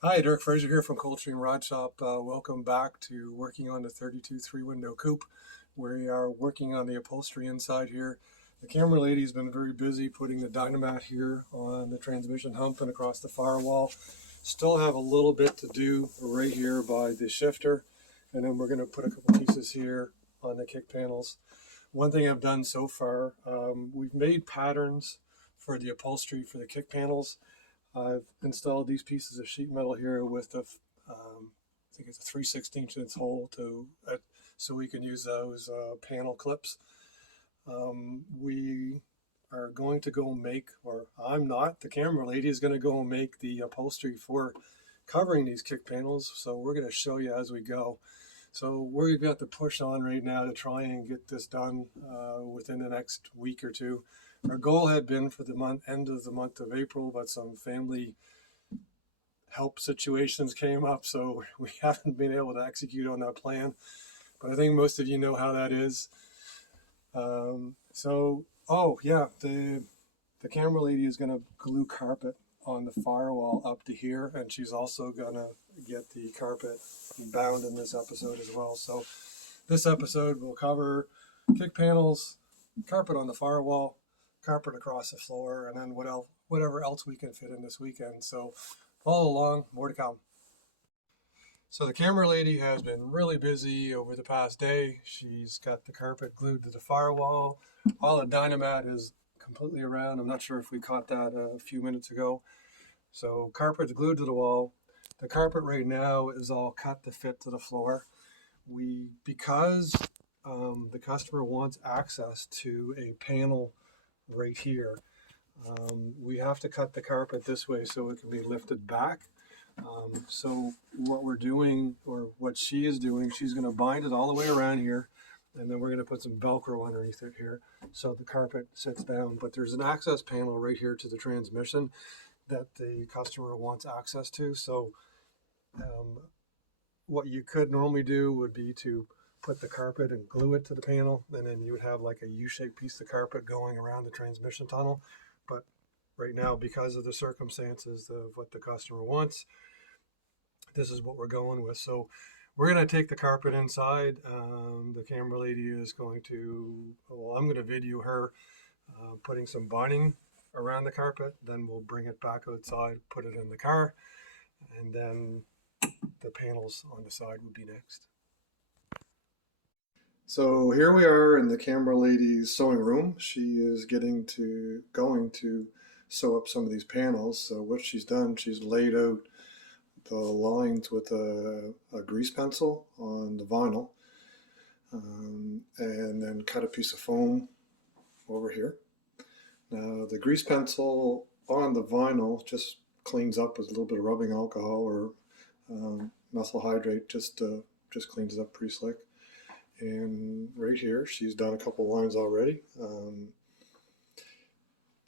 Hi, Dirk Fraser here from Coldstream Rod Shop. Welcome back to working on the 32 window coupe. We are working on the upholstery inside here. The camera lady's been very busy putting the dynamat here on the transmission hump and across the firewall. Still have a little bit to do right here by the shifter, and then we're going to put a couple pieces here on the kick panels. One thing I've done so far, we've made patterns for the upholstery for the kick panels. I've installed these pieces of sheet metal here with a, I think it's a 3/16 hole so we can use those panel clips. We are going to go make, or I'm not, the camera lady is going to go make the upholstery for covering these kick panels. So we're going to show you as we go. So we've got the push on right now to try and get this done within the next week or two. Our goal had been for the end of the month of April, but some family help situations came up, so we haven't been able to execute on that plan. But I think most of you know how that is. Oh yeah, the camera lady is going to glue carpet on the firewall up to here, and she's also going to get the carpet bound in this episode as well. So this episode will cover kick panels, carpet on the firewall, carpet across the floor, and then whatever else we can fit in this weekend. So follow along, more to come. So the camera lady has been really busy over the past day. She's got the carpet glued to the firewall. All the dynamat is completely around. I'm not sure if we caught that a few minutes ago. So carpet's glued to the wall. The carpet right now is all cut to fit to the floor. Because the customer wants access to a panel right here, we have to cut the carpet this way so it can be lifted back. So what we're doing, or what she is doing, she's going to bind it all the way around here, and then we're going to put some Velcro underneath it here so the carpet sits down. But there's an access panel right here to the transmission that the customer wants access to. So what you could normally do would be to put the carpet and glue it to the panel, and then you would have like a U-shaped piece of carpet going around the transmission tunnel. But right now, because of the circumstances of what the customer wants, this is what we're going with. So we're going to take the carpet inside. The camera lady is going to, well, I'm going to video her putting some binding around the carpet. Then we'll bring it back outside, put it in the car, and then the panels on the side would be next. So here we are in the camera lady's sewing room. She is going to sew up some of these panels. So what she's done, she's laid out the lines with a grease pencil on the vinyl, and then cut a piece of foam over here. Now the grease pencil on the vinyl just cleans up with a little bit of rubbing alcohol or methyl hydrate, just cleans it up pretty slick. And right here, she's done a couple lines already.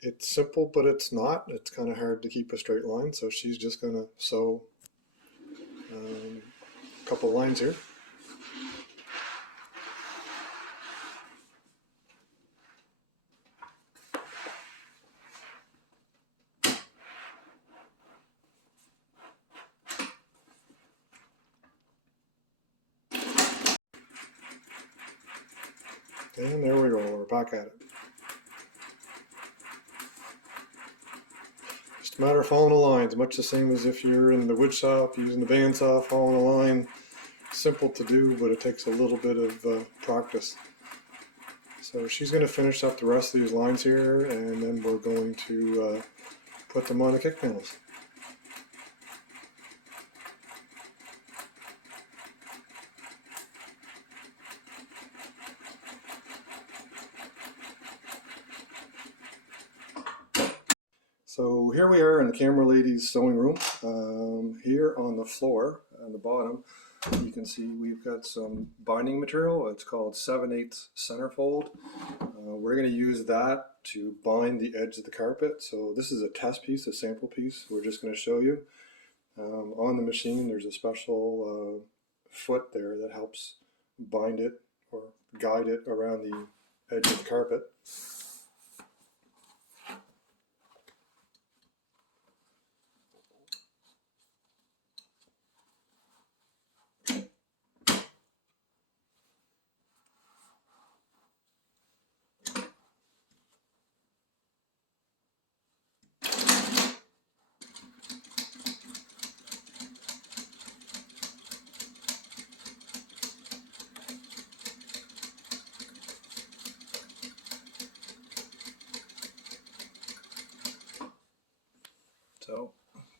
It's simple, but it's not. It's kind of hard to keep a straight line, so she's just going to sew a couple lines here. And there we go, we're back at it. Just a matter of following the lines, much the same as if you're in the wood shop using the bandsaw, following a line. Simple to do, but it takes a little bit of practice. So she's going to finish up the rest of these lines here, and then we're going to put them on the kick panels. So here we are in the camera lady's sewing room. Here on the floor, on the bottom, you can see we've got some binding material. It's called 7/8 centerfold. We're going to use that to bind the edge of the carpet. So this is a test piece, a sample piece. We're just going to show you. On the machine, there's a special foot there that helps bind it or guide it around the edge of the carpet.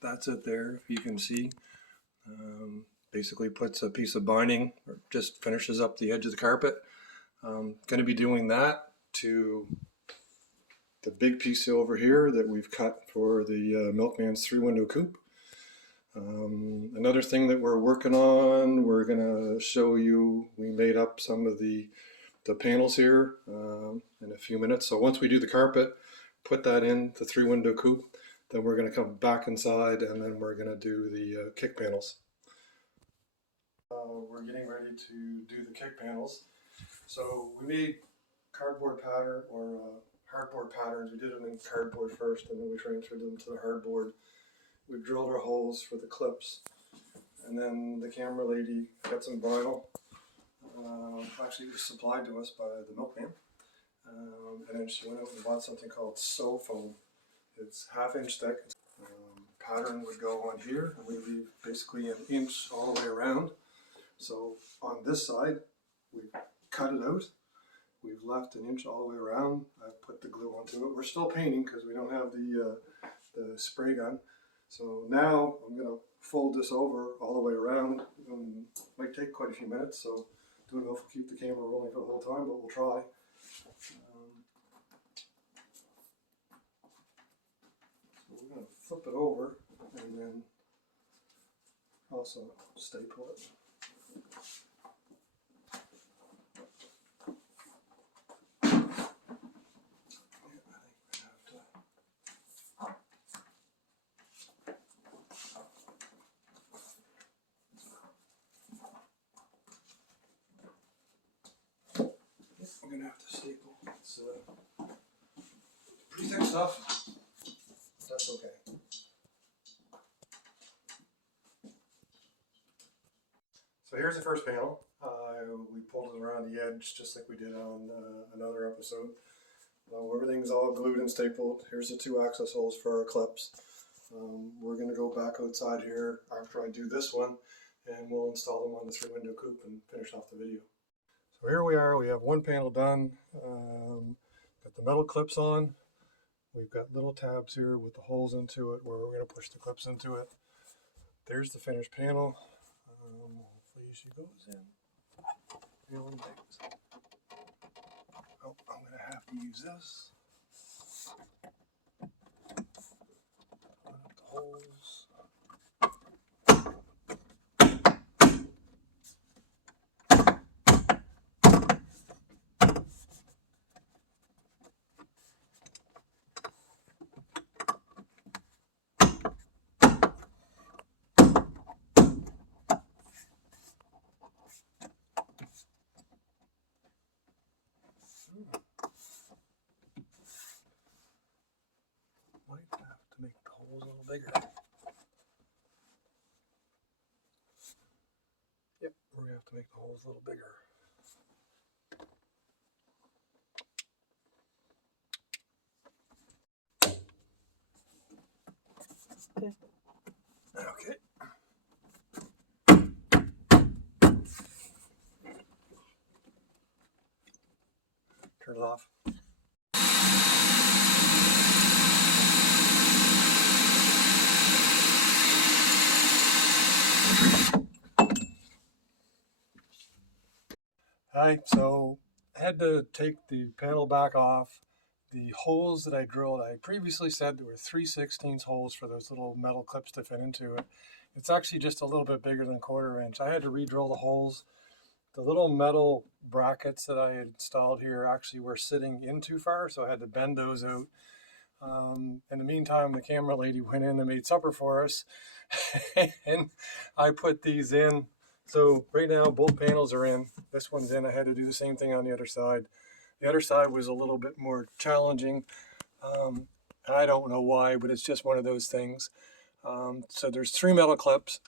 that's it there, if you can see. Basically puts a piece of binding, or just finishes up the edge of the carpet. Going to be doing that to the big piece over here that we've cut for the Milkman's 3-window coupe. Another thing that we're working on, we're going to show you, we made up some of the panels here in a few minutes. So once we do the carpet, put that in the 3-window coupe, then we're going to come back inside and then we're going to do the kick panels. We're getting ready to do the kick panels. So we made cardboard pattern or hardboard patterns. We did them in cardboard first and then we transferred them to the hardboard. We drilled our holes for the clips, and then the camera lady got some vinyl. Actually, it was supplied to us by the Milkman. And then she went out and bought something called sew foam. It's 1/2 inch thick. Pattern would go on here, and we'd leave basically 1 inch all the way around. So on this side, we cut it out. We've left 1 inch all the way around. I've put the glue onto it. We're still painting because we don't have the spray gun. So now I'm going to fold this over all the way around. Might take quite a few minutes, so don't know if we'll keep the camera rolling for the whole time, but we'll try. So we're going to flip it over and then also staple it. I'm going to have to staple. It's pretty thick stuff. That's okay. So here's the first panel. We pulled it around the edge just like we did on another episode. Everything's all glued and stapled. Here's the 2 access holes for our clips. We're going to go back outside here after I do this one, and we'll install them on the 3-window coupe and finish off the video. So here we are, we have one panel done. Got the metal clips on. We've got little tabs here with the holes into it where we're going to push the clips into it. There's the finished panel. Hopefully she goes in. Feeling things. Oh, I'm going to have to use this. Open up the holes. Might have to make the holes a little bigger. Yep, we're going to have to make the holes a little bigger. Okay. Turn it off. Alright, so I had to take the panel back off. The holes that I drilled, I previously said there were 3/16 holes for those little metal clips to fit into it. It's actually just a little bit bigger than 1/4 inch. I had to re-drill the holes. The little metal brackets that I had installed here actually were sitting in too far, so I had to bend those out. In the meantime, the camera lady went in and made supper for us, and I put these in. So right now, both panels are in. This one's in. I had to do the same thing on the other side. The other side was a little bit more challenging. I don't know why, but it's just one of those things. So there's 3 metal clips.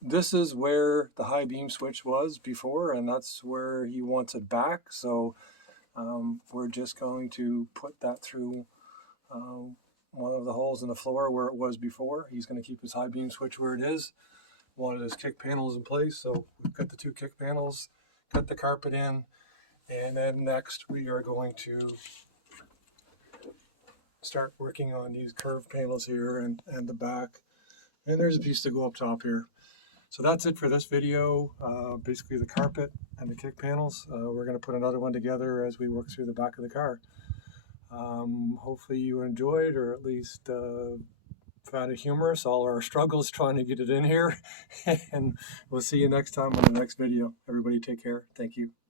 This is where the high beam switch was before, and that's where he wants it back. So we're just going to put that through one of the holes in the floor where it was before. He's going to keep his high beam switch where it is. Wanted his kick panels in place, so we've got the 2 kick panels, cut the carpet in, and then next we are going to start working on these curved panels here and the back. And there's a piece to go up top here. So that's it for this video. Basically the carpet and the kick panels. We're going to put another one together as we work through the back of the car. Hopefully you enjoyed, or at least found it humorous, all our struggles trying to get it in here. And we'll see you next time on the next video. Everybody take care. Thank you.